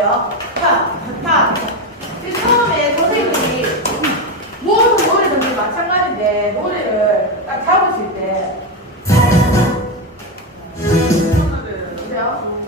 뭐예요? 타. 처음에 선생님이 모든 노래들이 마찬가지인데 노래를 딱 잡으실 때 보세요.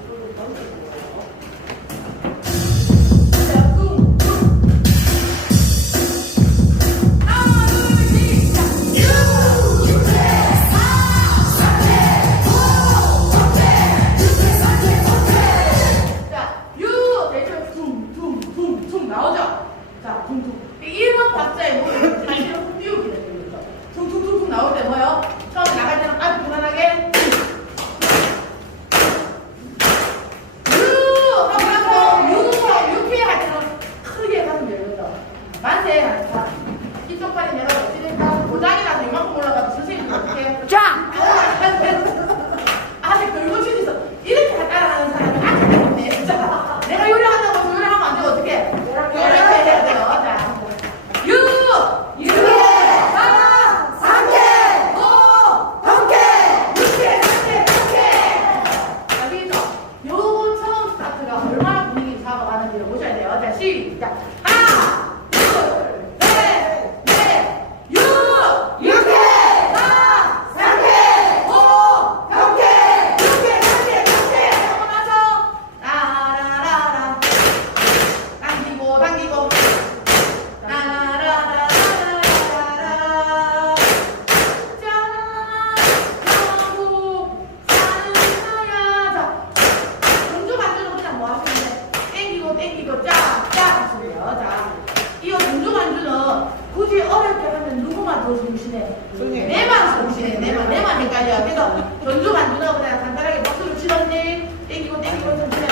내만 헷갈려. 그래서 전주만 누나가 그냥 간단하게 박수를 치던지 땡기고 그냥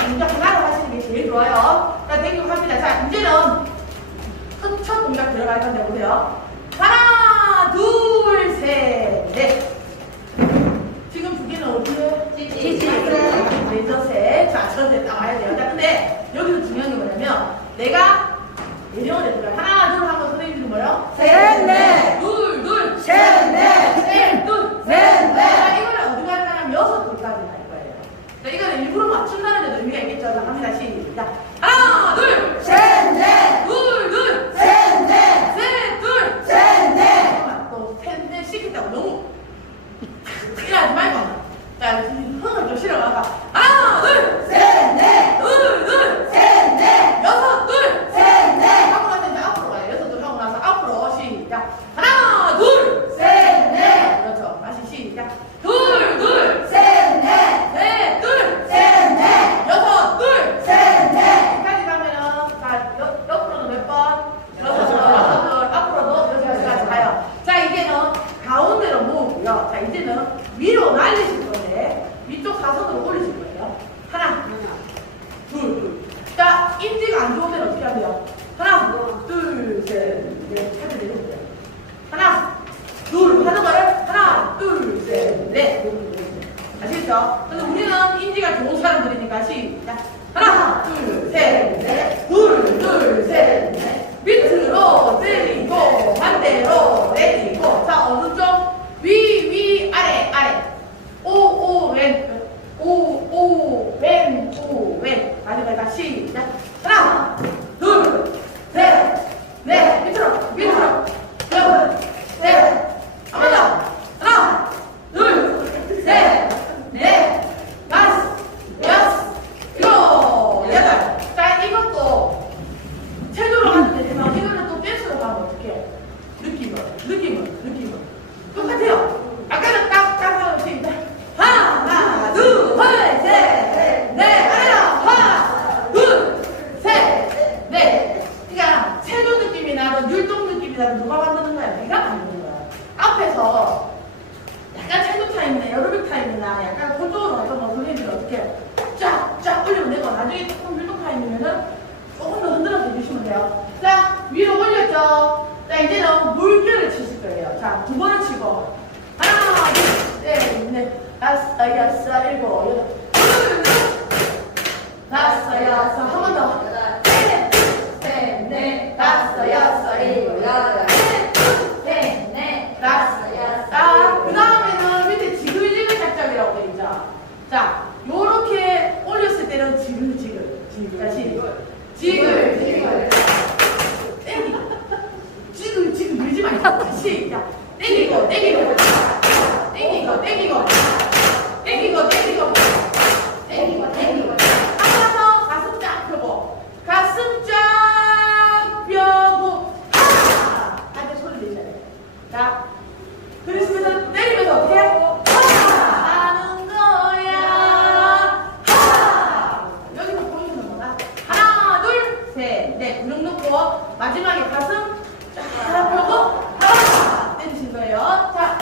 문제 하나로 하시는 게 제일 좋아요. 자, 땡기고 합니다. 자, 이제는 첫 동작 들어갈 건데 보세요. 하나, 둘, 셋, 넷. 지금 두 개는 어디에? 네, 저셋. 자, 저셋 나와야 돼요. 자, 근데 여기서 중요한 게 뭐냐면 내가 예정을 했어요. 하나, 둘 하고 선생님들은 뭐예요? 셋, 넷. 둘, 둘. 셋, 넷. 셋, 둘. 셋, 넷. 자, 이거를 어디 가냐면 6돌까지 할 거예요. 자, 이거는 일부러 맞춘다는 데도 의미가 있겠죠. 자, 갑니다. 시작. 하나, 둘. 셋, 넷. 둘, 둘. 셋, 넷. 셋, 둘. 셋, 넷. 잠깐만, 또 셋, 넷 시킨다고 너무 이러지 말고. 자, 흥을 좀 실어봐. 하나, 둘. 셋, 넷. 둘, 둘. 셋, 넷. 6, 둘. 셋, 넷. 하고 나서 이제 앞으로 가요. 6, 둘 하고 나서 앞으로 시작. 하나, 둘. 셋, 넷. 그렇죠. 다시 시작. 둘, 둘. 셋, 넷. 셋, 둘. 셋, 넷. 6, 둘. 셋, 넷. 여기까지 가면은, 자, 옆으로는 몇 번? 6, 둘. 앞으로도 여기까지 가요. 자, 이제는 가운데로 모으고요. 자, 이제는 위로 날리실 건데, 위쪽 사선으로 올리실 거예요. 하나, 둘, 둘. 자, 인지가 안 좋으면 어떻게 하세요? 하나, 둘, 셋, 넷. 차례 내려보세요. 하나, 둘. 하는 거를 하나, 둘, 셋, 넷. 아시겠죠? 그래서 우리는 인지가 좋은 사람들이니까 시작. 하나, 둘, 셋, 넷. 둘, 둘, 셋, 넷. 밑으로 내리고, 반대로 내리고. 자, 어느 쪽? 위, 아래, 아래. 오, 왼. 오, 왼, 오, 왼. 마지막에 시작. 하나, 둘, 셋, 넷. 밑으로, 여섯, 셋. 한 번 더. 하나, 둘, 셋, 넷, 다섯, 여섯, 일곱, 여덟. 자, 이것도 체조로 하는데 되면 이거는 또 댄스로 가면 어떡해? 느낌은. 똑같아요. 아까는 딱 하고 시작. 하나, 둘, 셋, 넷. 하나, 둘, 셋, 넷. 그러니까 체조 느낌이 나든 율동 느낌이 나든 누가 만드는 거야? 내가 만드는 거야. 앞에서 약간 체조 타임이나 여러분 타임이나 약간 그쪽으로 가서 뭐 선생님들이 어떻게 쫙 올리면 되고 나중에 조금 율동 타임이면은 조금 더 흔들어서 해주시면 돼요. 자, 위로 올렸죠? 자, 이제는 물결을 치실 거예요. 자, 두 번을 치고 하나, 둘, 셋, 넷, 다섯, 여섯, 일곱, 여덟, 둘, 다섯, 여섯, 한 번 더. 셋, 넷, 다섯, 여섯, 일곱, 여덟, 셋, 넷, 다섯, 여섯. 자, 그 다음에는 밑에 지글지글 작작이라고 돼 있죠. 자, 요렇게 올렸을 때는 지글지글. 다시. 지글 땡기 지글 밀지 말고 시작 땡기고 땡기고 땡기고 땡기고 땡기고 땡기고 한번 더 가슴 쫙 펴고 가슴 쫙 펴고 한테 소리 내셔야 돼. 자 그러시면서 때리면서 어떻게 하고 하는 거야. 여기서 보이는 거다. 하나 둘 셋 넷 무릎 놓고 마지막에 가슴 쫙 펴고 때리신 거예요. 자